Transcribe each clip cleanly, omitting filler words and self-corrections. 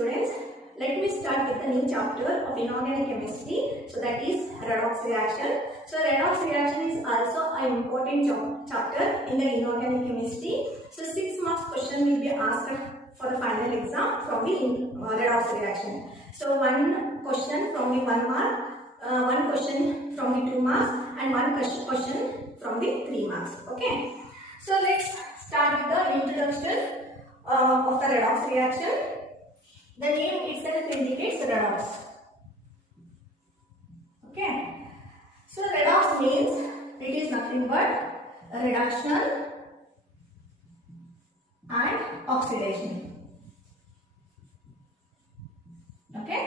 students, let me start with the new chapter of inorganic chemistry. So that is redox reaction. So redox reaction is also an important chapter in the inorganic chemistry. So 6 marks question will be asked for the final exam from the redox reaction. So one question from the 1 mark, one question from the 2 marks, and one question from the 3 marks. Okay. So let's start with the introduction of the redox reaction. The name itself indicates redox. Okay. So redox means it is nothing but reduction and oxidation. Okay.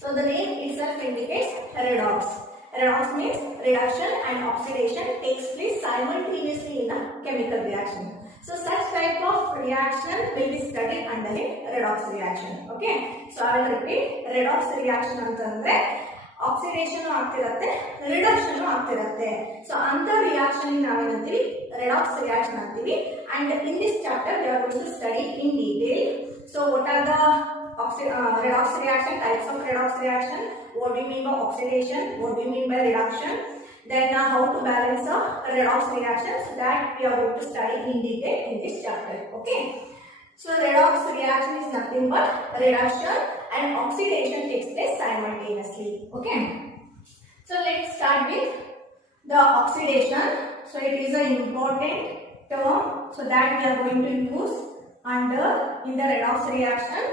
So the name itself indicates redox. Redox means reduction and oxidation takes place simultaneously in a chemical reaction. So such type of reaction will be studied under a redox reaction. Okay. So I will repeat. Redox reaction ಅಂತಂದ್ರೆ oxidation ಆಗ್ತಿರುತ್ತೆ, reduction ಆಗ್ತಿರುತ್ತೆ. So ಅಂತ reaction ನಾವೇನಂತೀವಿ redox reaction ಅಂತೀವಿ. And in this chapter we are going to study in detail. So what are the redox reaction, types of redox reaction, what do you mean by oxidation, what do you mean by reduction, then how to balance a redox reaction, so that we are going to study in detail in this chapter. Okay. So redox reaction is nothing but reduction and oxidation takes place simultaneously. Okay. So let's start with the oxidation. So it is an important term, so that we are going to use in the redox reaction.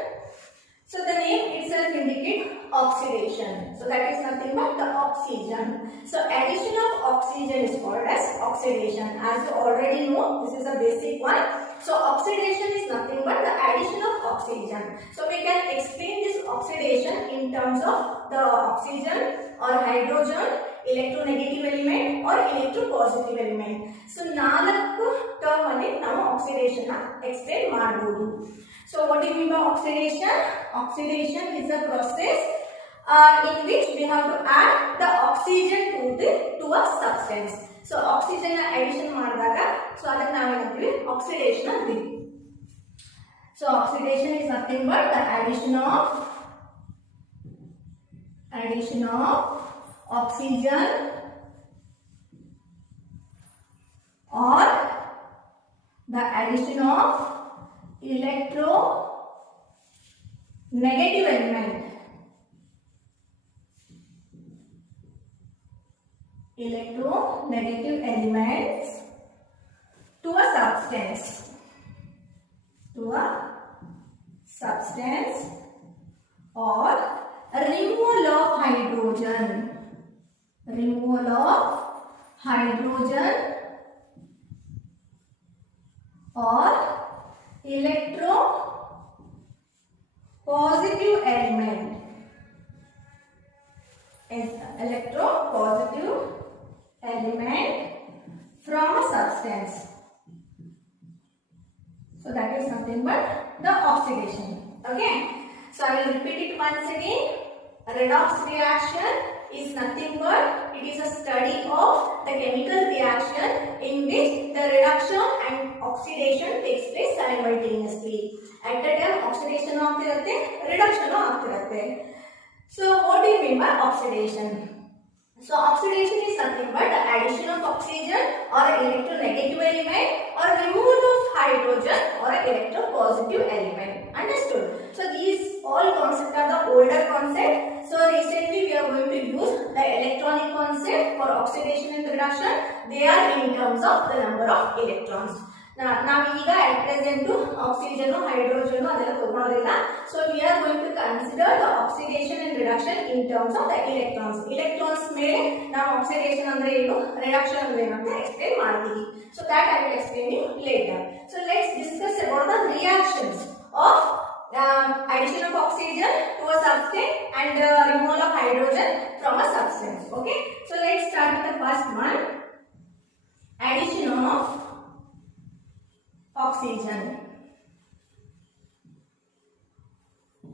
So the name itself indicates oxidation. So that is nothing but the oxygen. So addition of oxygen is called as oxidation. As you already know, this is a basic one. So oxidation is nothing but the addition of oxygen. So we can explain this oxidation in terms of the oxygen or hydrogen, electronegative element or electropositive element. So ನಾಲ್ಕು term ಅಲ್ಲಿ ನಾವು oxidation explain ಮಾಡಬಹುದು. So what do you mean by oxidation? Oxidation is a process in which we have to add the oxygen to a substance. So oxygen addition ಮಾಡಿದಾಗ so ಅದನ್ನ ನಾವೇನಂತೀವಿ oxidation ಅಂತೀವಿ. So oxidation is nothing but the addition of oxygen or the addition of electronegative element to a substance or removal of hydrogen or electropositive element from a substance. So that is nothing but the oxidation. Okay. So I will repeat it once again. Redox reaction is nothing but it is a study of the chemical reaction in which the reduction and oxidation takes place simultaneously. At the time oxidation ಆಗ್ತಿರುತ್ತೆ, reduction ಆಗ್ತಿರುತ್ತೆ. So what do you mean by oxidation? So oxidation is nothing but the addition of oxygen or electronegative element or removal of hydrogen or electropositive element. Understood? So these all concepts are the older concepts. So recently we are going to use the electronic concept for oxidation and reduction. They are in terms of the number of electrons. ನಾವೀಗ at present oxygen, hydrogen ಅದೆಲ್ಲ ತಗೊಳ್ಳೋದಿಲ್ಲ. So we are going to consider the oxidation and reduction in terms of the electrons. Electrons ಮೇಲೆ ನಾವು oxidation ಅಂದ್ರೆ ಏನು, reduction ಅಂದ್ರೆ ಏನು ಅಂತ explain ಮಾಡ್ತೀವಿ. So that I will explain you later. So let's discuss about the reactions of addition of oxygen to a substance and removal of hydrogen from a substance. Okay. So let's start with the first one. Addition of oxygen.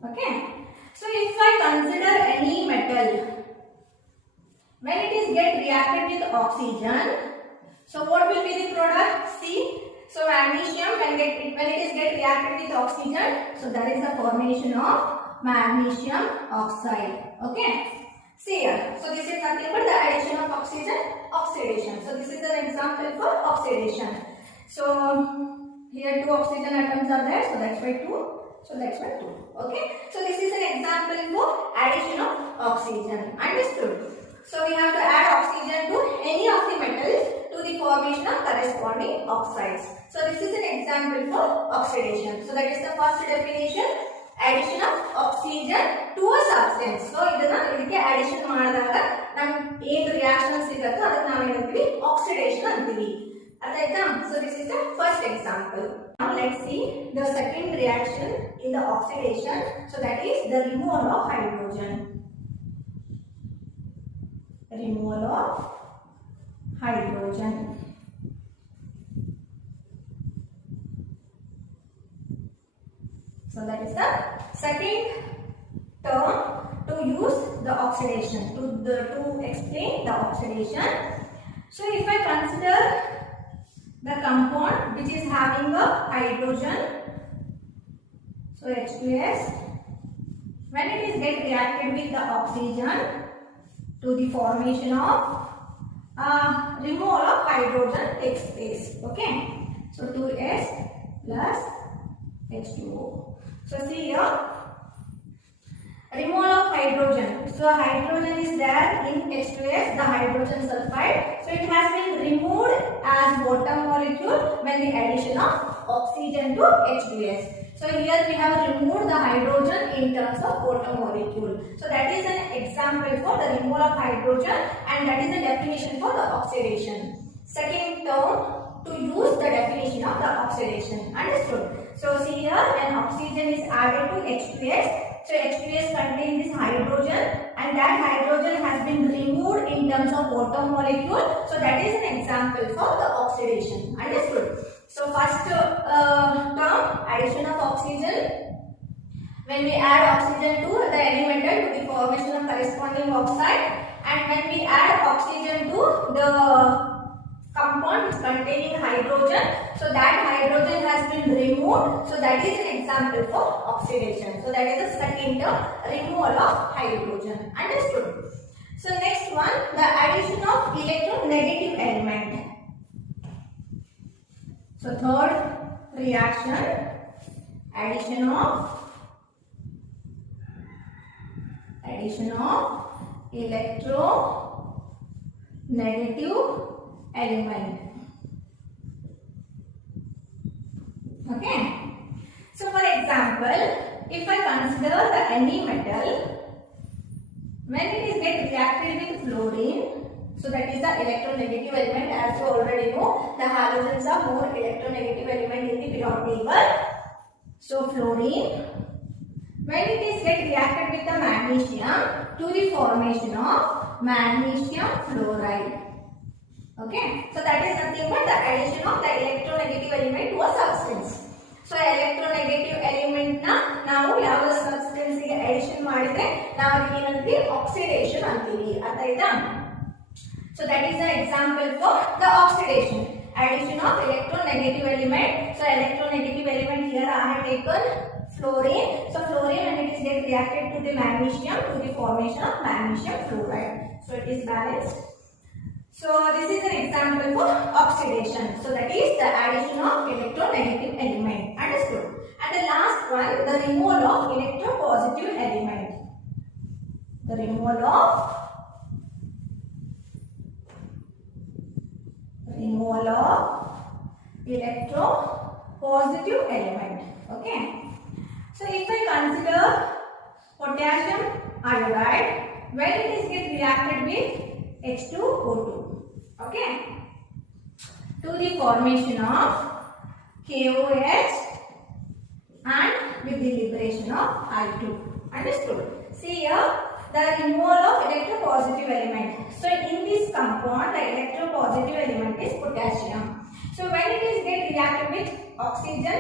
Okay. So if I consider any metal, when it is get reacted with oxygen, so what will be the product? See, So magnesium when it is get reacted with oxygen, so that is the formation of magnesium oxide. Okay. See here. So this is nothing but the addition of oxygen, oxidation. So this is an example for oxidation. So here 2 oxygen atoms are there, so that's why 2. So that's why 2. Okay. So this is an example for addition of oxygen. Understood? So we have to add oxygen to any of the metals to the formation of corresponding oxides. So this is an example for oxidation. So that is the first definition. Addition of oxygen to a substance. So ಇದಕ್ಕೆ addition ಮಾಡಿದಾಗ ನಮಗೆ ಏನು reaction ಸಿಗುತ್ತೋ ಅದಕ್ಕೆ ನಾವು ಏನಂತೀವಿ oxidation ಅಂತೀವಿ. ಅರ್ಥ ಆಯ್ತಾ? So this is the first example. Now let's see the second reaction in the oxidation. So that is the removal of hydrogen. Removal of hydrogen. So that is the second term to use the oxidation, to explain the oxidation. So if I consider the compound which is having a hydrogen, so H2S, when it is get reacted with the oxygen to the formation of removal of hydrogen takes place. Okay, so 2S plus H2O. So see here, removal of hydrogen. So hydrogen is there in H2S, the hydrogen sulfide. So it has been removed as bottom molecule when the addition of oxygen to H2S. So here we have removed the hydrogen in terms of bottom molecule. So that is an example for the removal of hydrogen, and that is the definition for the oxidation. Second term to use the definition of the oxidation. Understood? So see here, when oxygen is added to H2S, so H2S contains this hydrogen, and that hydrogen has been removed in terms of bottom molecule. So that is an example for the oxidation. Understood? So first term, addition of oxygen. When we add oxygen to the any metal to the formation of corresponding oxide, and when we add oxygen to the compound containing hydrogen, so that hydrogen has been removed. So that is an example for oxidation. So that is the second term, removal of hydrogen. Understood? So next one, the addition of electronegative element. So third reaction, addition of electronegative element. Okay. So for example, if I consider the any metal, when it is get reacted with fluorine, so that is the electronegative element. As you already know, the halogens are more electronegative element in the periodic table. So fluorine, when it is get reacted with the magnesium to the formation of magnesium fluoride. Okay, so that is nothing but the addition of the electronegative element to a substance. So electronegative element na ನಾವು ಯಾವ substance ಗೆ addition ಮಾಡಿದ್ರೆ ನಾವು ಏನಂತೀವಿ oxidation ಅಂತೀವಿ. ಅರ್ಥ ಆಯ್ತಾ? So that is the example for the oxidation. Addition of electronegative element. So electronegative element here I have taken fluorine. So fluorine when it is get reacted to the magnesium to the formation of magnesium fluoride. So it is balanced. So this is an example for oxidation. So that is the addition of electronegative element. Understood? And the last one, the removal of electropositive element. The removal of electropositive element. Okay. So if I consider potassium iodide, when it is get reacted with H2O2, okay, to the formation of KOH and with the liberation of I2. Understood? See here, the removal of electropositive element. So in this compound, the electropositive element is potassium. So when it is get reacted with oxygen,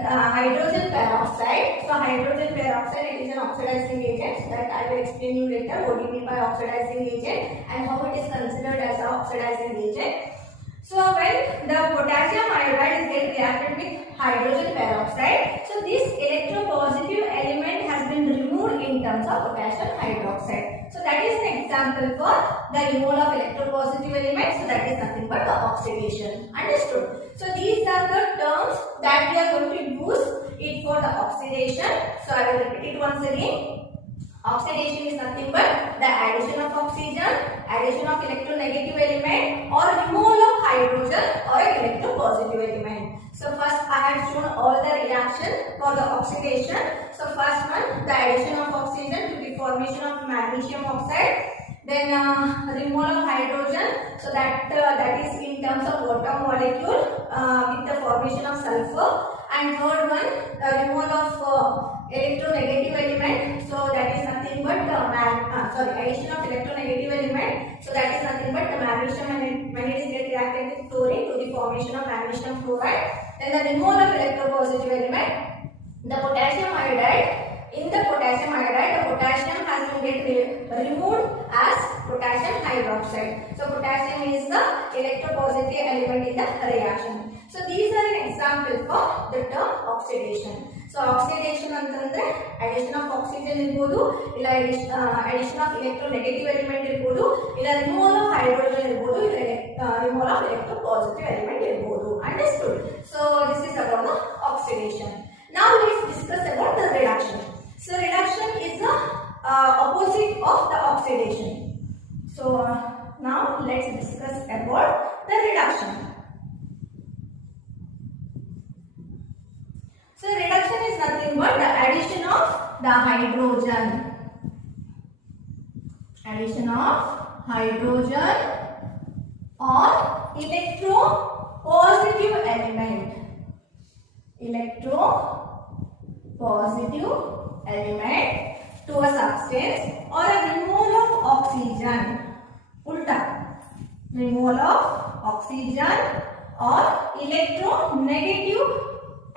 the hydrogen peroxide. So hydrogen peroxide, it is an oxidizing agent that I will explain you later what do you mean by oxidizing agent and how it is considered as an oxidizing agent. So when the potassium iodide is get reacted with hydrogen peroxide, so this electropositive element has been removed in terms of potassium hydroxide. So that is an example for the removal of electropositive element. So that is nothing but the oxidation. Understood? So these are the terms that we are going to use it for the oxidation. So I will repeat it once again. Oxidation is nothing but the addition of oxygen, addition of electronegative element or removal of hydrogen or electropositive element. So first I have shown all the reaction for the oxidation. So first one, the addition of oxygen to the formation of magnesium oxide. Then removal of hydrogen, so that is in terms of water molecule with the formation of sulfur. And third one, removal of electronegative element, so that is nothing but addition of electronegative element, so that is nothing but the magnesium when it is get reacted with chlorine to the formation of magnesium chloride. Then the removal of electropositive element, the potassium iodide. In the potassium iodide, the potassium has been get removed as potassium hydroxide. So potassium is the electropositive element in the reaction. So these are an example for the term oxidation. So oxidation ಅಂತಂದ್ರೆ addition of oxygen ಇರಬಹುದು, ಇಲ್ಲ addition of electronegative element ಇರಬಹುದು, ಇಲ್ಲ removal of hydrogen ಇರಬಹುದು, ಇಲ್ಲ removal of electropositive element ಇರಬಹುದು. Understood? So this is about the oxidation. Now let's discuss about the reduction. So reduction is the opposite of the oxidation. So now let's discuss about the reduction. So reduction is nothing but the addition of the hydrogen. Addition of hydrogen or electropositive element. Electropositive element to a substance or a removal of oxygen. Ulta. Removal of oxygen or electronegative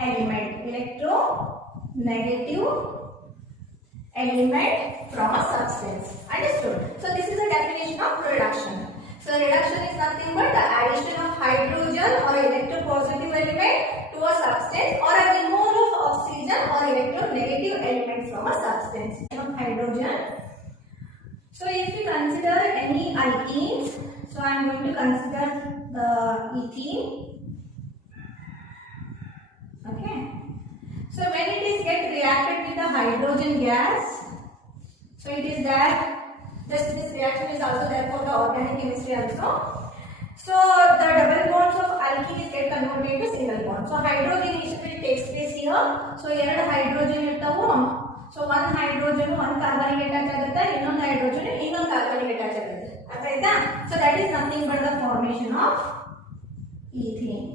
element. Electronegative element from a substance. Understood? So this is a definition of reduction. So reduction is nothing but the addition of hydrogen or electropositive element to a substance or a removal of oxygen or electronegative element from a substance. Hydrogen. So if we consider any alkenes, so I am going to consider the ethene. Okay. So when it is get reacted with the hydrogen gas, so it is that this reaction is also there for the organic chemistry also. So the double bonds of alkenes get converted into single bond. So hydrogen takes place here. So ಎರಡು hydrogen ಇರ್ತಾವು. So one hydrogen one carbonic attach ಆಗುತ್ತೆ, ಇನ್ನೊಂದು hydrogen ಇನ್ನೊಂದು carbonic attach ಆಗುತ್ತೆ. ಅರ್ಥ ಆಯ್ತಾ? So that is nothing but the formation of ethene.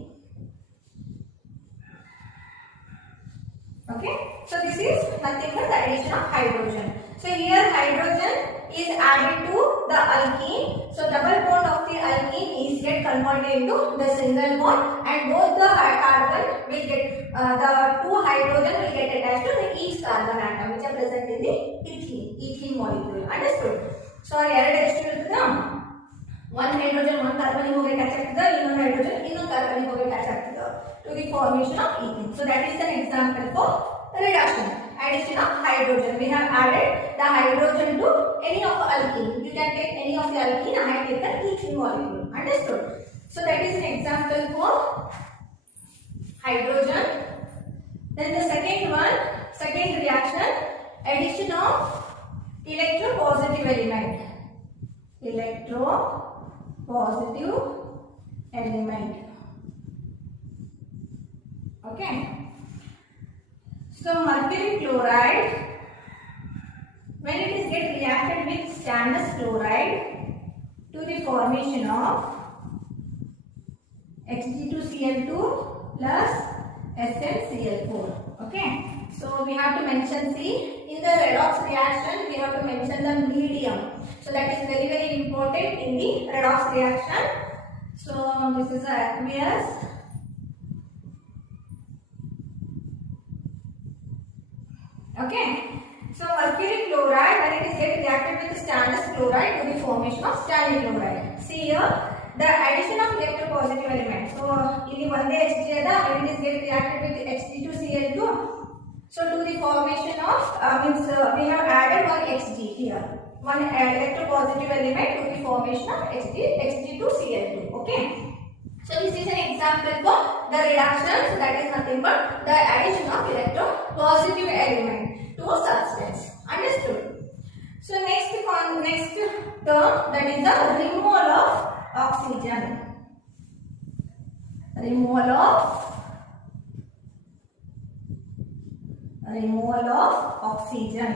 Okay, so this is nothing but the addition of hydrogen. So here hydrogen is added to the alkene. So double bond of the alkene is get converted into the single bond, and both the carbon will get the two hydrogen will get attached to the each carbon atom which are present in the ethene molecule. Understood? So ಎರಡು ಎಷ್ಟು ಇರುತ್ತದೆ? one hydrogen one carbon ಹೋಗಿ attach ಆಗ್ತದೆ, ಇನ್ನೊಂದು hydrogen ಇನ್ನೊಂದು carbon ಹೋಗಿ attach ಆಗ್ತದೆ to the formation of ethene. So that is an example for reduction. Addition of hydrogen. We have added the hydrogen to any of the alkene. You can take any of the alkene and I take the ethene molecule. Understood? So that is an example for hydrogen. Then the second reaction, addition of electropositive element. Electropositive element. Okay. So mercury chloride, when it is get reacted with stannous chloride to the formation of Hg2Cl2 plus SnCl4. Okay. So we have to mention, see, in the redox reaction we have to mention the medium. So that is very very important in the redox reaction. So this is aqueous. Okay. So mercury chloride, when it is get reacted with stannous chloride to the formation of stannous chloride. See here, the addition of electropositive element. So ಇಲ್ಲಿ ಒಂದೇ Hg ಅದ, when it is get reacted with Hg2Cl2, so to the formation of we have added one Hg here, one electropositive element to the formation of Hg2Cl2. Okay, so this is an example for the reduction. So that is nothing but the addition of electropositive element to a substance. Understood? So next term, that is the removal of oxygen. Removal of oxygen.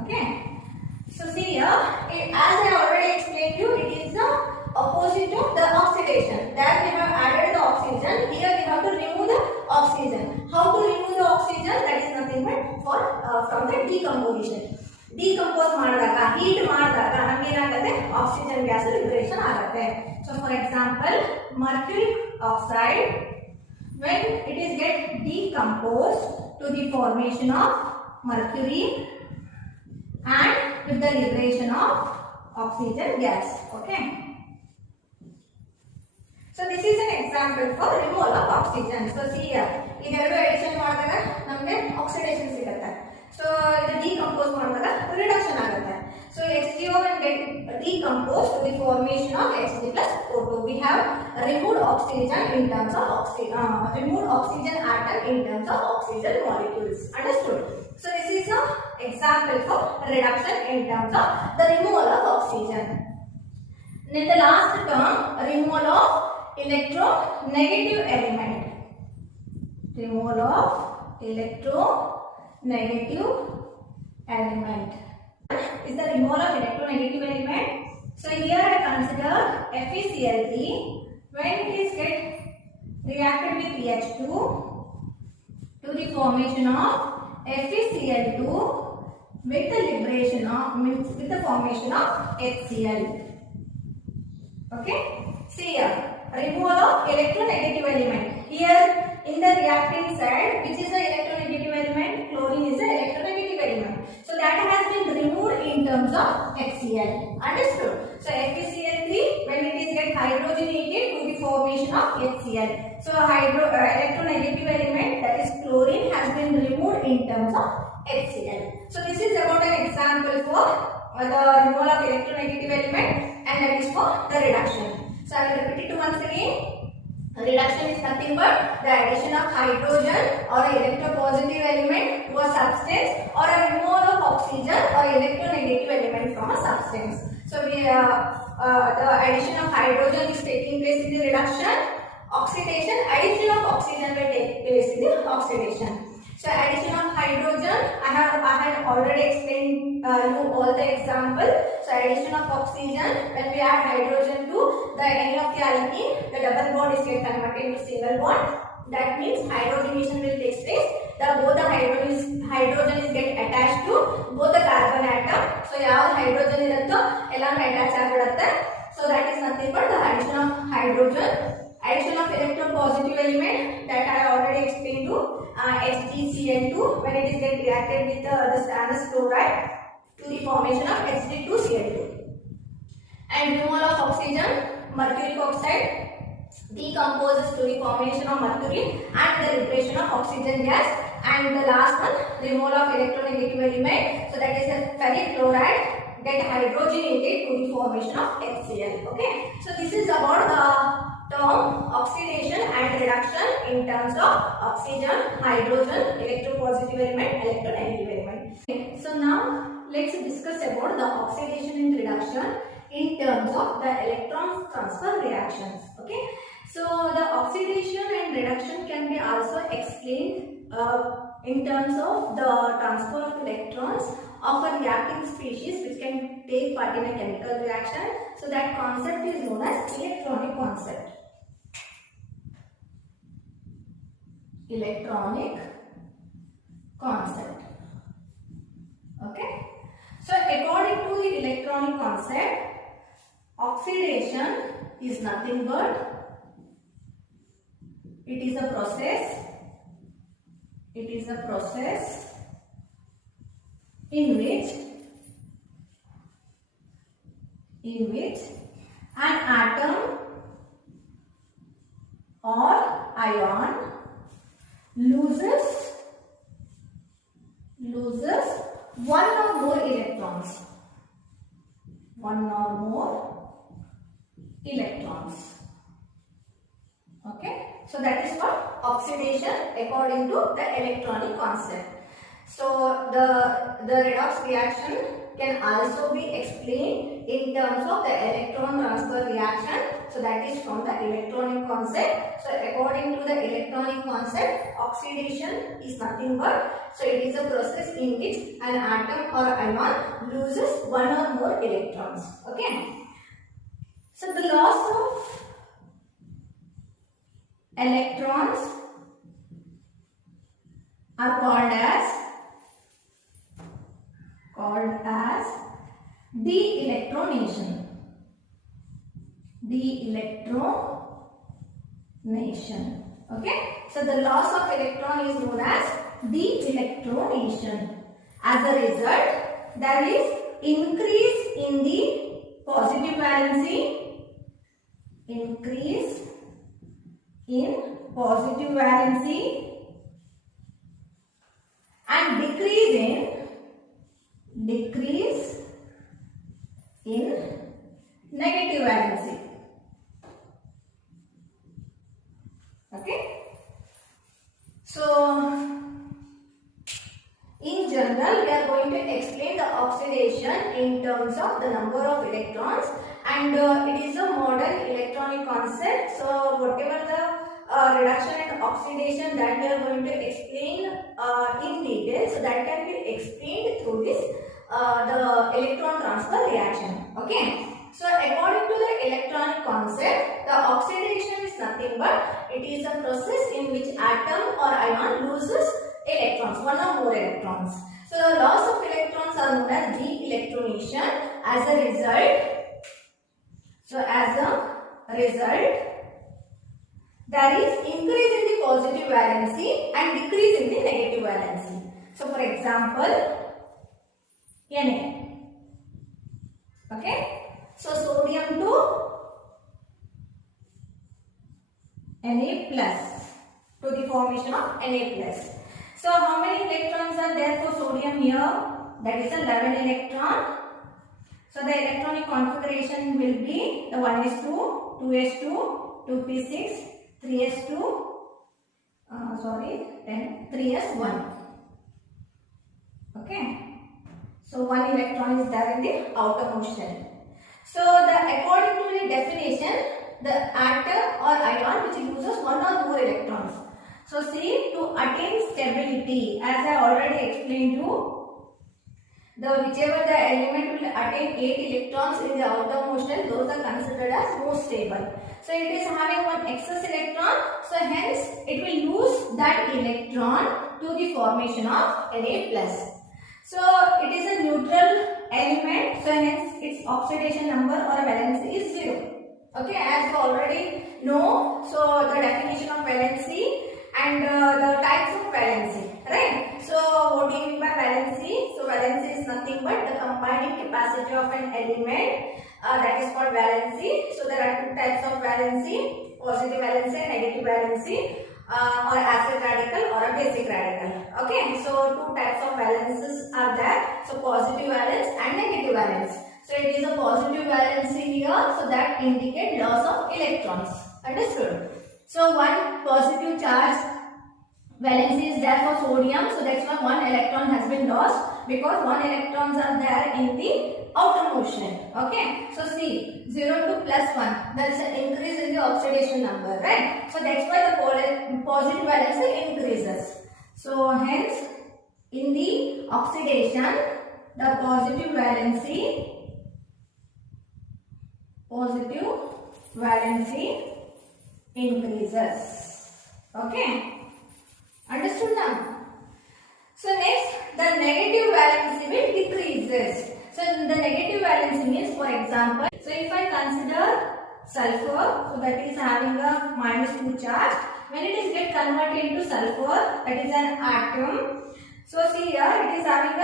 Okay. So see here, as I already explained you, it is the opposite of the oxidation. That we have added the oxygen. Here we have to remove the oxygen. How to remove the oxygen? That is nothing but from the decomposition. Decompose ಮಾಡಿದಾಗ, heat ಮಾಡಿದಾಗ ನಮಗೆ ಏನಾಗುತ್ತೆ? Oxygen gas liberation ಆಗುತ್ತೆ. So for example, mercuric oxide, when it is get decomposed to the formation of mercury and with the liberation of oxygen gas. Okay. So this is an example for removal of oxygen. So see here, ಇದೆರಡು addition ಮಾಡಿದಾಗ ನಮಗೆ oxidation ಸಿಗುತ್ತೆ. So ಇದು decompose ಮಾಡಿದಾಗ reduction ಆಗುತ್ತೆ. So HCO will get decomposed to the formation of Hg plus O2. We have removed oxygen in terms of removed oxygen atom in terms of oxygen molecules. Understood? So this is an example for reduction in terms of the removal of oxygen. Then the last term, removal of electronegative element. Removal of electronegative element is the removal of electronegative element. So here I consider FeCl3, when it is get reacted with Ph2 to the formation of FeCl2 with the liberation of with the formation of HCl. Okay, see here, removal of electronegative element. Here in the reactant side, which is the electronegative element? Chlorine is the electronegative element. So that has been removed in terms of HCl. Understood? So FeCl3, when it is get hydrogenated to the formation of HCl. So electronegative element, that is chlorine, has been removed in terms of HCl. So this is about an example for the removal of electronegative element, and that is for the reduction. So I will repeat it once again. Reduction is nothing but the addition of hydrogen or electropositive element to a substance, or a removal of oxygen or electronegative element from a substance. So the addition of hydrogen is taking place in the reduction. Oxidation, addition of oxygen will take place in the oxidation. So addition of hydrogen, I had already explained you all the example. So addition of oxygen, when we add hydrogen to any of the alkene, the double bond is get converted into single bond. That means hydrogenation will take place. Both the hydrogen is get attached to both the carbon atom. So ಯಾವ hydrogen ಇರುತ್ತೋ ಎಲ್ಲಾನು attach ಆಗಿರುತ್ತೆ. So that is nothing but the addition of hydrogen. Addition of electropositive element, that I already explained to HgCl2, when it is get reacted with the stannous chloride to the formation of Hg2Cl2. And removal of oxygen, mercuric oxide decomposes to the formation of mercury and the liberation of oxygen gas. And the last one, removal of electronegative element, so that is the ferric chloride get hydrogenated to the formation of HCl. Okay, so this is about the term oxidation and reduction in terms of oxygen, hydrogen, electropositive element, electronegative element. Okay, so now let's discuss about the oxidation and reduction in terms of the electron transfer reactions. Okay, so the oxidation and reduction can be also explained in terms of the transfer of electrons of a reacting species which can take part in a chemical reaction. So that concept is known as electronic concept. Electronic concept. Okay, so according to the electronic concept, oxidation is nothing but it is a process in which an atom or ion loses one or more electrons. Okay, so that is called oxidation according to the electronic concept. So the redox reaction can also be explained in terms of the electron transfer reaction. So that is from the electronic concept. So according to the electronic concept, oxidation is nothing but, so it is a process in which an atom or ion loses one or more electrons. Okay. So the loss of electrons are called as de-electronation. Okay, so the loss of electron is known as de-electronation. As a result, there is increase in the positive valency, and decrease in negative valency. Okay. So in general, we are going to explain the oxidation in terms of the number of electrons, and it is a modern electronic concept. So whatever the reduction and oxidation that we are going to explain in detail, so that can be explained through this the electron transfer reaction. Okay. So according to the electronic concept, the oxidation is nothing but it is a process in which atom or ion loses electrons, one or more electrons. So the loss of electrons are known as de-electronation. As a result, there is increase in the positive valency and decrease in the negative valency. So for example, Na. Okay. So sodium to Na plus, to the formation of Na plus. So how many electrons are there for sodium here? That is 11 electron. So the electronic configuration will be the 1s2, 2s2, 2p6, 3s2, 3s1. Okay. So one electron is there in the outermost shell. So according to the definition, the atom or ion which loses one or more electrons. So see, to attain stability, as I already explained you, whichever the element will attain 8 electrons in the outermost shell, those are considered as most stable. So it is having one excess electron, so hence it will lose that electron to the formation of Na+. So it is a neutral element, so hence its oxidation number or valency is 0. Okay, as you already know, so the definition of valency and the types of valency, right? So what do you mean by valency? So valency is nothing but the combining capacity of an element, that is called valency. So there are two types of valency, positive valency and negative valency, or acid radical or a basic radical. Okay, so two types of valences are there. So positive valence and negative valence. So it is a positive valency here, so that indicate loss of electrons. Understood? So one positive charge valency is there for sodium, so that's why one electron has been lost, because one electrons are there in the outermost shell. Okay, so see, 0 to +1, there is an increase in the oxidation number, right? So that's why the positive valency increases. So hence in the oxidation, the positive valency increases. Okay, understood now? So next, the negative valency will decreases. So the negative valency means, for example, so if I consider sulfur, so that is having a -2 charge, when it is get converted into sulfur, that is an atom. So see here, it is having a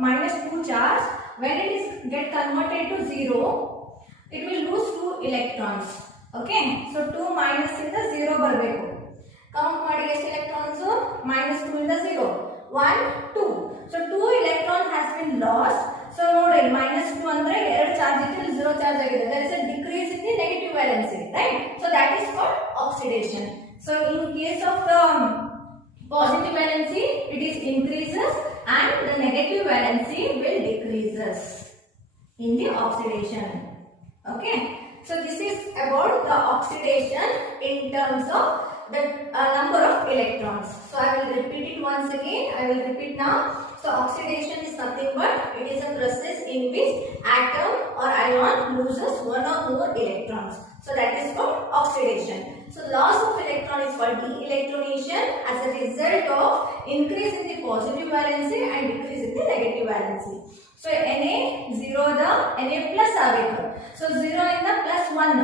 minus 2 charge. When it is get converted to 0, it will lose 2 electrons. Okay, so 2 minus ಇಂದ 0 ಬರಬೇಕು. Count ಮಾಡಿ ಎಷ್ಟು electrons? minus 2 ಇಂದ 0. 1, 2. So 2 electron has been lost. So ನೋಡಿ minus 2 ಅಂದ್ರೆ ಎರಡು charge ಇತ್ತು, 0 charge ಆಗಿದೆ. There is a decrease in the negative valency, right? So that is called oxidation. So in case of the positive valency, it is increases and the negative valency will decreases in the oxidation. Okay, so this is about the oxidation in terms of the number of electrons. So I will repeat it once again. I will repeat now. So oxidation is nothing but it is a process in which atom or ion loses one or more electrons. So that is called oxidation. So loss of electron is called de-electronation as a result of increase in the positive valency and decrease in the negative valency. So Na 0 the Na plus ಆಗಬೇಕು. So 0 ಇಂದ plus 1.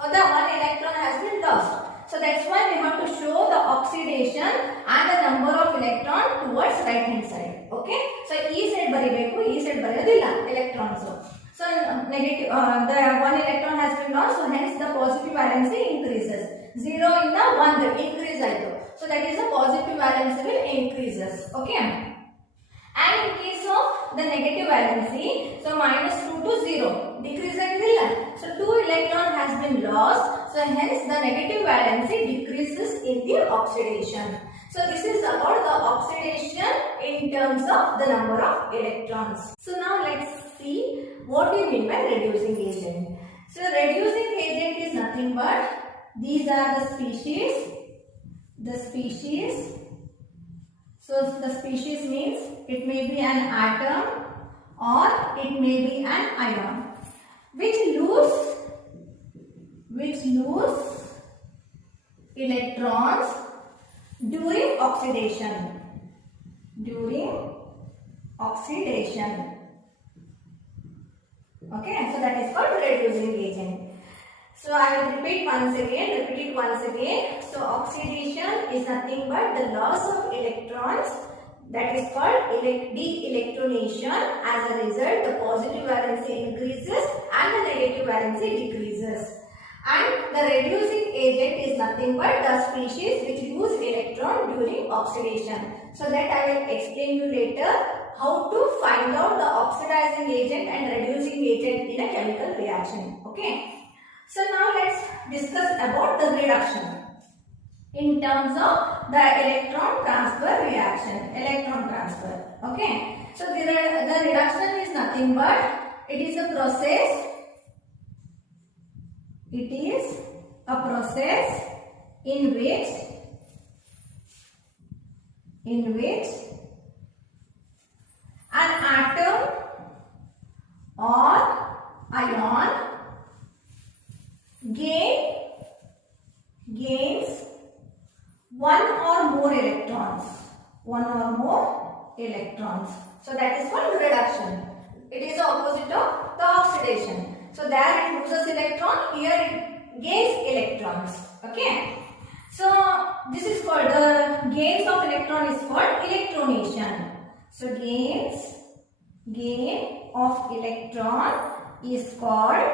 ಹೌದಾ, 1 electron has been lost. So that's why we have to show the oxidation and the number of electron towards right hand side. Okay, so ಈ side ಬರಿಬೇಕು, ಈ side ಬರೆಯೋದಿಲ್ಲ electrons. So negative the 1 electron has been lost, so hence the positive valency increases. 0 ಇಂದ 1 increase ಆಯ್ತು. So that is the positive valency will increases. Okay, and in case of the negative valency, so minus 2 to 0 decrease ಆಗಿಲ್ಲ. So 2 electron has been lost, so hence the negative valency decreases in the oxidation. So this is about the oxidation in terms of the number of electrons. So now let's see what we mean by reducing agent. So reducing agent is nothing but these are the species. So the species means it may be an atom or it may be an ion which lose electrons during oxidation. Okay, so that is called reducing agent. So I will repeat it once again. So oxidation is nothing but the loss of electrons, that is called de-electronation. As a result, the positive valency increases and the negative valency decreases. And the reducing agent is nothing but the species which lose electron during oxidation. So that I will explain you later how to find out the oxidizing agent and reducing agent in a chemical reaction. Okay. So now let's discuss about the reduction in terms of the electron transfer reaction. Okay. So the reduction is nothing but it is a process. It is a process in which an atom or ion gains one or more electrons. So that is called reduction. It is the opposite of the oxidation. So there it loses electron, here it gains electrons. Okay. So this is called the gains of electron is called electronation. So gain of electron is called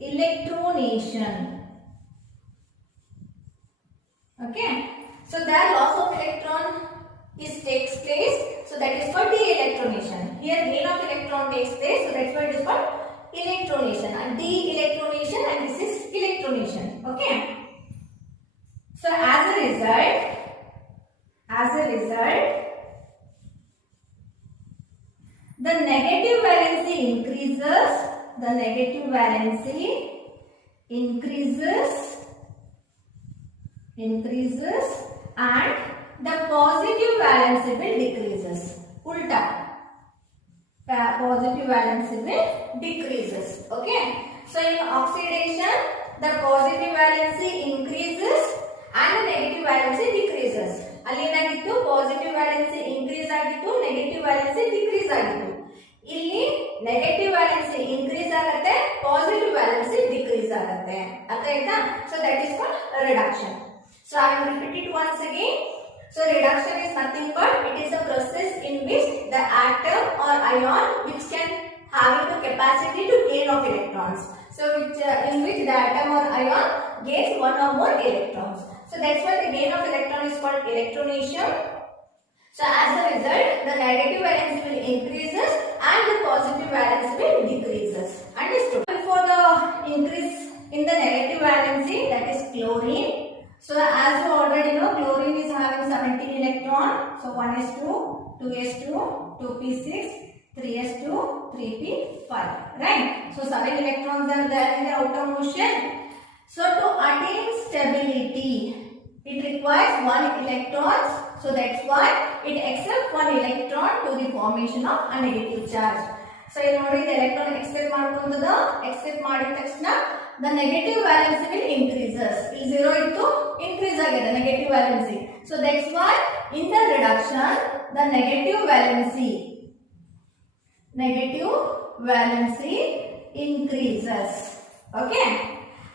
electronation. Okay. So there loss of electron takes place. So that is called de-electronation. Here gain of electron takes place. So that's why it is called electronation. And de-electronation and this is electronation. Okay. So as a result, the negative valency increases. And the positive valency will decreases. Ulta. Positive valency will decreases. Okay. So in oxidation, the positive valency increases and the negative valency decreases. ಅಲ್ಲಿ ಏನಾಗಿತ್ತು, positive valency increase ಆಗಿತ್ತು, negative valency decrease ಆಗಿತ್ತು. ಇಲ್ಲಿ negative valency increase ಆಗುತ್ತೆ, positive valency decrease ಆಗುತ್ತೆ. ಅರ್ಥ ಆಯ್ತಾ? So that is called reduction. So I will repeat it once again. So reduction is nothing but it is a process in which the atom or ion which can having the capacity to gain of electrons. So in which the atom or ion gains one or more electrons. So that's why the gain of electron is called electronation. So as a result, the negative valence will increases and the positive valence will decreases. Understood? For the increase in the negative valency, that is chlorine. So as you already know, chlorine is having 17 electron. So 1s2, 2s2, 2p6, 3s2, 3p5. Right? So 7 electrons are there in the outer motion. So to attain stability, it requires 1 electron. So that's why it accepts 1 electron to the formation of a negative charge. So you know the electron accept ಮಾಡಿದ ತಕ್ಷಣ the negative valency will increases. If 0 ittu increase agide negative valency. So that's why in the reduction the negative valency increases. Okay.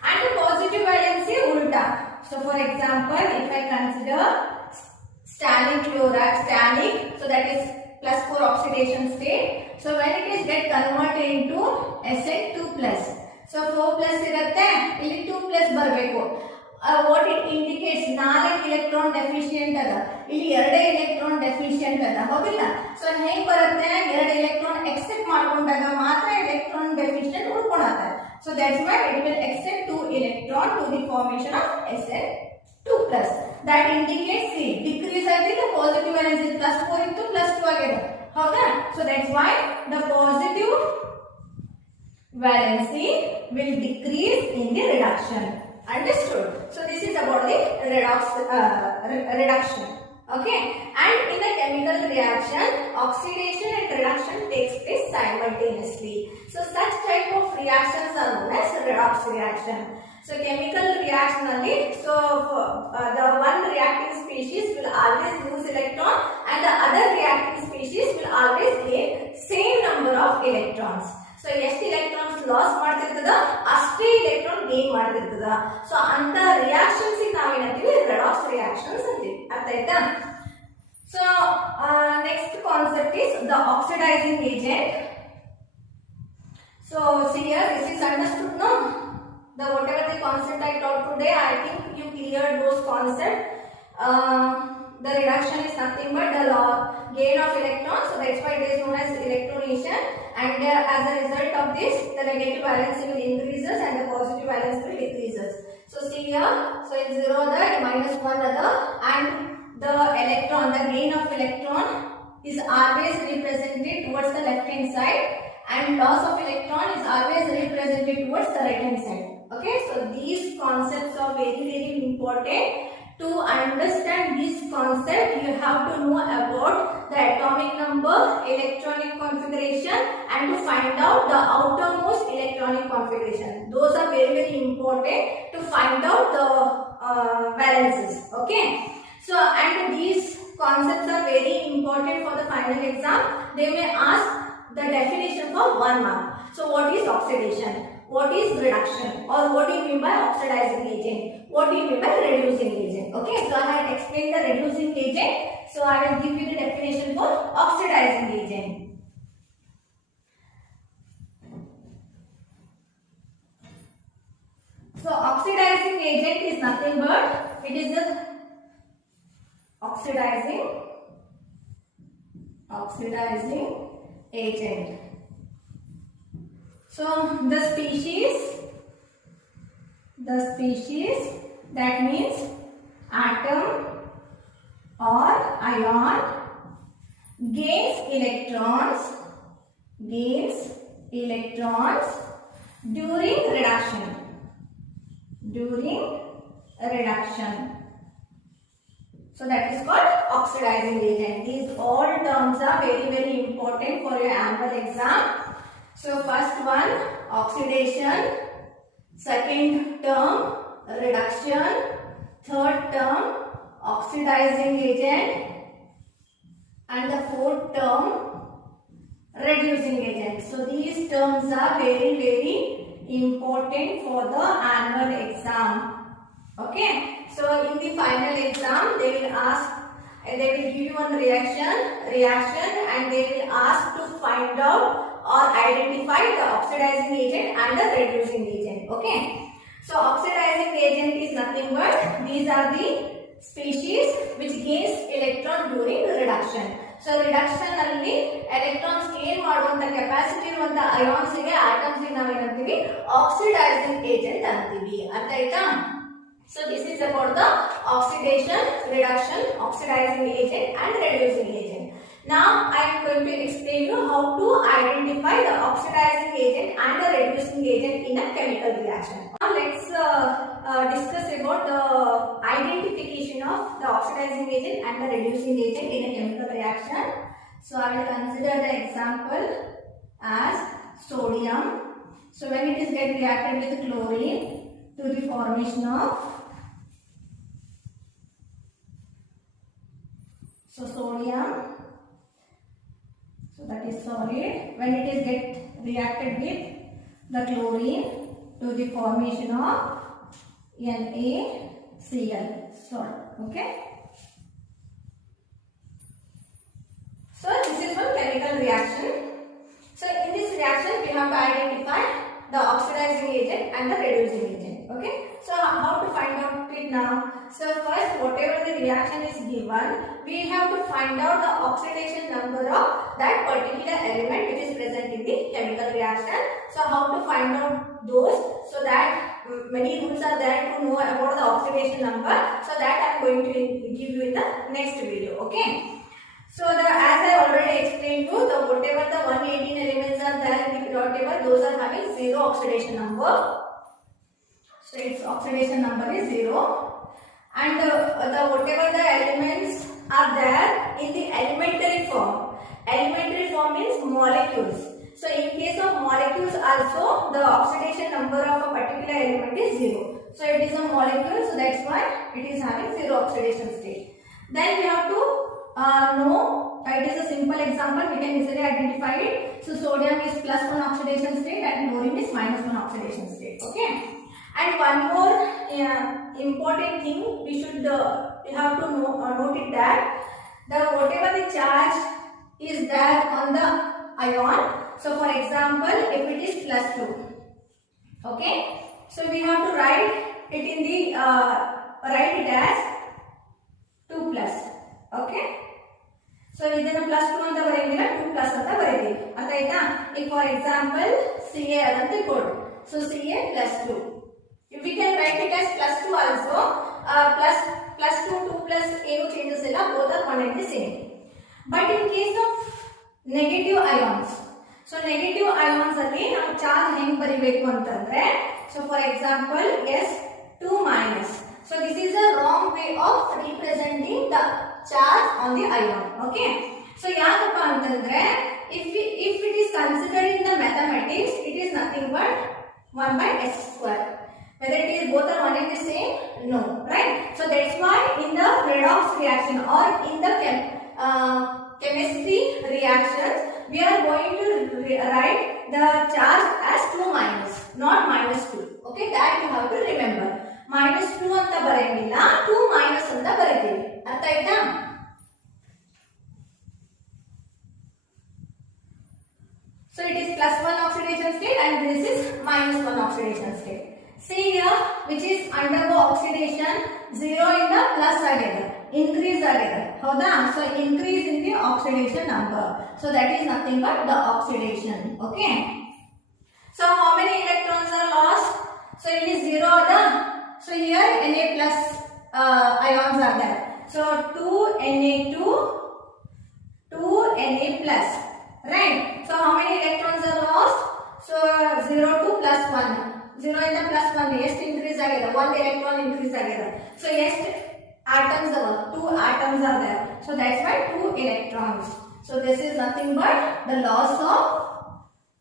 And the positive valency ulta. So for example, if I consider stannic chloride, so that is +4 oxidation state. So when it is get converted into Sn2+. So 4+ irutte, illi 2+ ಬರಬೇಕು. What it indicates 4 electron deficient ಅದ, ಇಲ್ಲಿ 2 electron deficient ಅದ, ಹೌದಿಲ್ಲ? So ಹೇಗೆ ಬರುತ್ತೆ? 2 electron accept ಮಾಡ್ಕೊಂಡಾಗ ಮಾತ್ರ electron deficient ಉಳ್ಕೊಳ್ಳುತ್ತೆ. So that's why it will accept 2 electron to the formation of Sn2+. That indicates C. Decrease agide the positive valence is +4 into +2 agide. ಹೌದಾ? So that's why the positive valency will decrease in the reduction. Understood? So this is about the reduction. Okay? And in a chemical reaction, oxidation and reduction takes place simultaneously. So such type of reactions are known as redox reaction. So chemical reaction only, so the one reacting species will always lose electron and the other reacting species will always gain same number of electrons. So ಎಷ್ಟು electrons loss ಮಾಡ್ತಿರ್ತದ ಅಷ್ಟೇ electron gain ಮಾಡ್ತಿರ್ತದ. So ಅಂತ reactions ನಾವು ಏನಂತೀವಿ redox reactions ಅಂತೀವಿ. ಅರ್ಥ ಆಯ್ತಾ? So next concept is the oxidizing agent. So see here, this is understood, no? The whatever the concept I taught today, I think you cleared those concepts. The reduction is nothing but the gain of electrons, so that's why it is known as electronation. And as a result of this, the negative valence will increases and the positive valence will decreases. So see here, so in 0 the -1 other, and the electron, the gain of electron is always represented towards the left hand side, and loss of electron is always represented towards the right hand side. Okay, so these concepts are very important. To understand this concept, you have to know about the atomic number, electronic configuration, and to find out the outermost electronic configuration. Those are very important to find out the valences. Okay, so and these concepts are very important for the final exam. They may ask the definition for 1 mark. So what is oxidation? What is reduction? Or what do you mean by oxidizing agent? What do you mean by reducing agent? Okay, so I had explained the reducing agent. So I will give you the definition for oxidizing agent. So oxidizing agent is nothing but it is the oxidizing agent. So the species that means atom or ion gains electrons during reduction. So that is called oxidizing agent. These all terms are very important for your annual exam. So first one, oxidation. Second term, reduction. Third term, oxidizing agent. And the fourth term, reducing agent. So these terms are very important for the annual exam. Okay. So in the final exam, they will ask and they will give you one reaction, and they will ask to find out or identify the oxidizing agent and the reducing agent. Okay. So oxidizing agent is nothing but these are the species which gains electron during reduction. So reduction alli electrons gain ಮಾಡುವಂತ capacity ಇರುವಂತ ions ಗೆ atoms ಗೆ ನಾವು ಏನಂತೀವಿ oxidizing agent ಅಂತೀವಿ. ಅರ್ಥ ಆಯ್ತಾ? So this is about the oxidation, reduction, oxidizing agent and reducing agent. Now I am going to explain you how to identify the oxidizing agent and the reducing agent in a chemical reaction. Now let's discuss about the identification of the oxidizing agent and the reducing agent in a chemical reaction. So I will consider the example as sodium. So when it is get reacted with chlorine to the formation of sodium. So that is solid. When it is get reacted with the chlorine to the formation of NaCl salt. Okay. So this is one chemical reaction. So in this reaction we have to identify the oxidizing agent and the reducing agent. Okay. So how to find out it now? So first, whatever the reaction is given, we have to find out the oxidation number of that particular element which is present in the chemical reaction. So how to find out those? So that many rules are there to know about the oxidation number. So that I am going to give you in the next video. Okay. So as I already explained you, whatever the 118 elements are there in the periodic table, those are having zero oxidation number. So its oxidation number is 0, and whatever the elements are there in the elementary form. Elementary form means molecules. So in case of molecules also, the oxidation number of a particular element is 0. So it is a molecule, so that's why it is having 0 oxidation state. Then we have to know, it is a simple example, we can easily identify it. So sodium is +1 oxidation state and chlorine is -1 oxidation state. Okay. And one more important thing we have to note it that whatever the charge is there on the ion. So for example, if it is +2, okay. So we have to write it in the write it as 2 plus. Okay. So ಇದನ್ನ +2 ಅಂತ ಬರೆಯಂಗಿಲ್ಲ, 2 plus ಅಂತ ಬರೆಯಬೇಕು. ಅರ್ಥ ಆಯ್ತಾ? ಈಗ for example Ca ಅಂತ ಕೊಡು. So Ca +2. If we can write it as +2 also, +2, 2 plus ಏನು changes ಇಲ್ಲ, both are one and the same. But in case of negative ions, so negative ions ಅಲ್ಲಿ ನಾವು ಚಾರ್ಜ್ ಹೆಂಗ್ ಬರಿಬೇಕು ಅಂತಂದ್ರೆ, so for example S2 minus. So this is a wrong way of representing the charge on the ion. Okay. So ಯಾಕಪ್ಪ ಅಂತಂದ್ರೆ, if it is considered in the mathematics, it is nothing but 1 by S square. Whether it is both are one and the same? No, right? So that's why in the redox reaction or in the chemistry reactions, we are going to write the charge as 2 minus, not -2. Okay, that you have to remember. -2 ಅಂತ ಬರೆಯಂಗಿಲ್ಲ, 2 minus ಅಂತ ಬರೀತೀವಿ. ಅರ್ಥ ಆಯ್ತಾ? So it is +1 oxidation state and this is -1 oxidation state. See here, which is undergo oxidation, 0 in the plus agada, increase agada. Howda? So increase in the oxidation number. So that is nothing but the oxidation. Okay. So how many electrons are lost? So it is 0 ada. So here Na plus ions are there. So 2 Na2, 2 Na plus. Right. So how many electrons are lost? So 0 to +1. 0 ಇಂದ +1 ಎಷ್ಟು increase ಆಗಿದೆ? 1 electron increase ಆಗಿದೆ. So ಎಷ್ಟು atoms are? 2 atoms are there. So that's why 2 electrons. So this is nothing but the loss of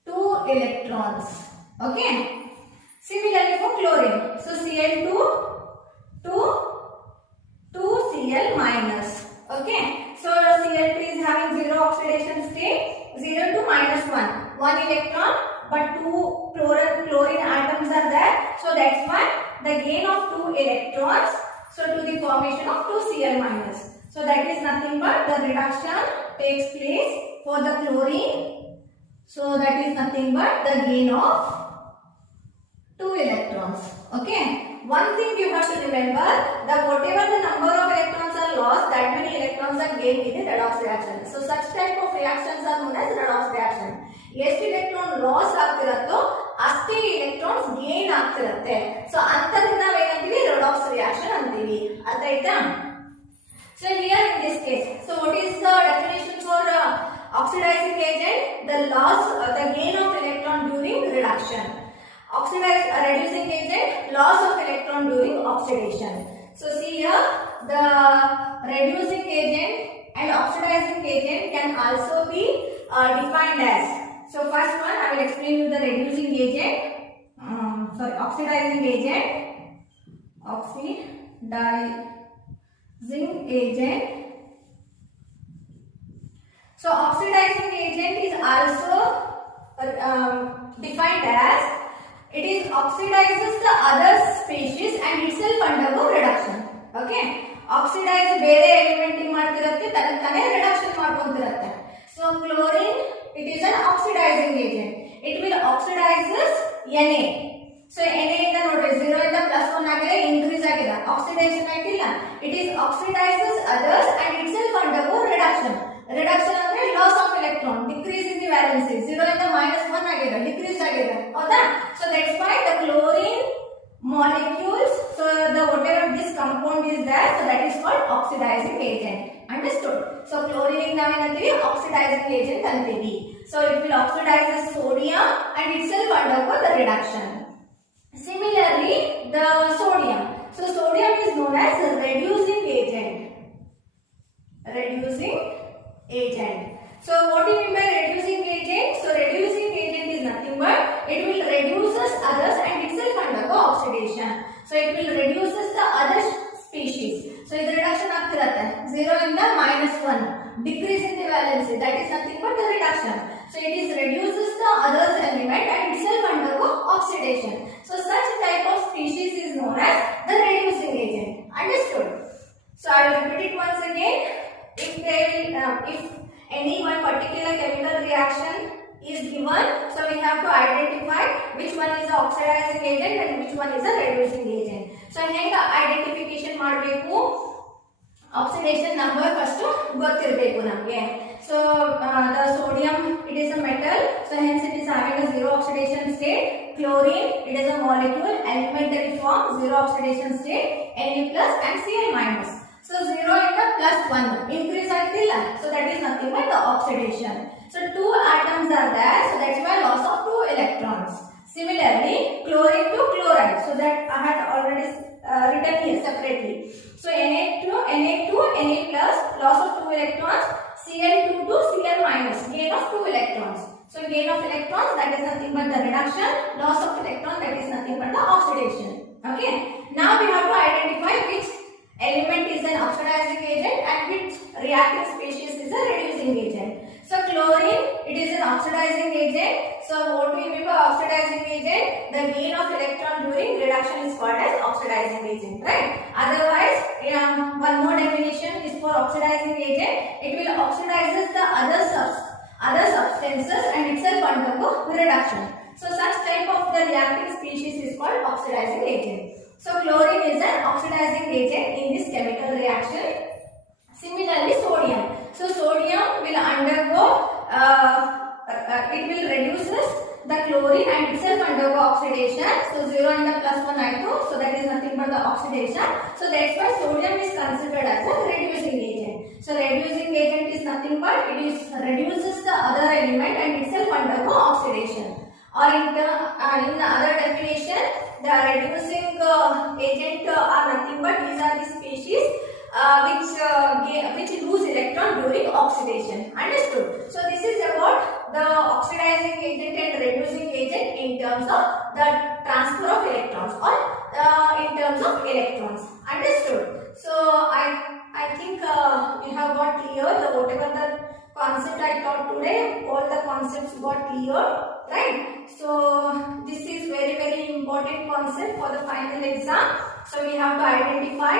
2 electrons. Okay. Similarly for chlorine. So Cl2 to 2Cl minus. Okay. So Cl3 is having 0 oxidation state, 0 to -1. 1 electron, but 2 chlorine atoms are there. So that's why the gain of 2 electrons, so to the formation of 2Cl minus. So that is nothing but the reduction takes place for the chlorine. So that is nothing but the gain of 2 electrons. Okay. One thing you have to remember, that whatever the number of electrons are lost, that many electrons are gained in the redox reaction. So such type of reactions are known as redox reaction. ಎಷ್ಟು electron loss ಆಗ್ತಿರತ್ತೋ ಅಷ್ಟೇ electrons gain ಆಗ್ತಿರತ್ತೆ. So ಅಂತದನ್ನ ನಾವು ಏನಂತೀವಿ redox reaction ಅಂತೀವಿ. ಅರ್ಥ ಆಯ್ತಾ? So here in this case, so what is the definition for oxidizing agent? The loss, the gain of electron during reduction. Reducing agent, loss of electron during oxidation. So see here, the reducing agent and oxidizing agent can also be defined as. So first one, I will explain you the reducing agent. Oxidizing agent. Oxidizing agent. So oxidizing agent is also defined as, it is oxidizes the other species and itself undergo reduction. Okay, oxidize ಬೇರೆ element ಮಾಡ್ತಿರುತ್ತೆ, ತನಕನೇ reduction ಮಾಡ್ಕೊಂತಿರುತ್ತೆ. So chlorine, it is an oxidizing agent. It will oxidizes Na. So Na ಇಂದ ನೋಡ್ರಿ 0 ಇಂದ +1 ಆಗಿದೆ, increase ಆಗಿದೆ, oxidation ಆಗಿಲ್ಲ. It is oxidizes others and itself undergo reduction. Reduction ಅಂದ್ರೆ loss of electron, decrease in the valency. 0 ಇಂದ -1 ಆಗಿದೆ, decrease ಆಗಿದೆ, ಹೌದಾ? So that's why the chlorine molecules, so the whatever this compound is there, so that is called oxidizing agent. Understood? So chlorine ಗೆ ನಾವೇನಂತೀವಿ oxidizing agent ಅಂತೀವಿ. So it will oxidize the sodium and itself undergo the reduction. Similarly, the sodium. So sodium is known as reducing agent. Reducing agent. So what do you mean by reducing agent? So reducing agent is nothing but it will reduces others and itself undergo oxidation. So it will reduces the other species. So this reduction ಆಗ್ತಿರುತ್ತೆ 0 ಇಂದ -1, decrease in the valency, that is nothing but the reduction. So it is reduces the others element and itself undergo oxidation. So such type of species is known as the reducing agent. Understood? So I will repeat it once again. If any one particular chemical reaction is given, so we have to identify which one is the oxidizing agent and which one is the reducing agent. So ಹೆಂಗ identification ಮಾಡಬೇಕು? Oxidation number first ಗೊತ್ತಿರಬೇಕು ನಮಗೆ. So the sodium, it is a metal, so hence it is having a zero oxidation state. Chlorine, it is a molecule, elementary form, zero oxidation state, Na+ and Cl-. So 0 ಇಂದ +1 increase ಆಗ್ತಿಲ್ಲ, so that is nothing but the oxidation. So 2 atoms are there, so that's why loss of 2 electrons. Similarly, chlorine to chloride, so that I had already written here separately. So Na+, Na+, loss of 2 electrons, Cl2 to Cl-, gain of 2 electrons. So gain of electrons, that is nothing but the reduction, loss of electron, that is nothing but the oxidation. Okay, now we have to identify which element is an oxidizing agent and which reacting species is a reducing agent. So chlorine, it is an oxidizing agent. So what do we mean by oxidizing agent? The gain of electron during reduction is called as oxidizing agent, right? Otherwise, one more definition is for oxidizing agent. It will oxidizes the other substances and itself undergo reduction. So such type of the reacting species is called oxidizing agent. So chlorine is an oxidizing agent in this chemical reaction. Similarly, sodium. So sodium will undergo, it will reduces the chlorine and itself undergo oxidation. So 0 and the +1 ಆಯ್ತು, so that is nothing but the oxidation. So that's why sodium is considered as a reducing agent. So reducing agent is nothing but it is reduces the other element and itself undergo oxidation. Or in the other definition, the reducing agent are nothing but these are the species which lose electron during oxidation. Understood? So this is about the oxidizing agent and reducing agent in terms of the transfer of electrons or in terms of electrons. Understood? So I think you have got clear whatever the concept I taught today, all the concepts got clear, right? So this is very important concept for the final exam. So we have to identify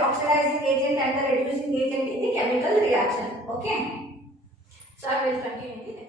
oxidizing agent and the reducing agent in the chemical reaction. Okay. So I will continue.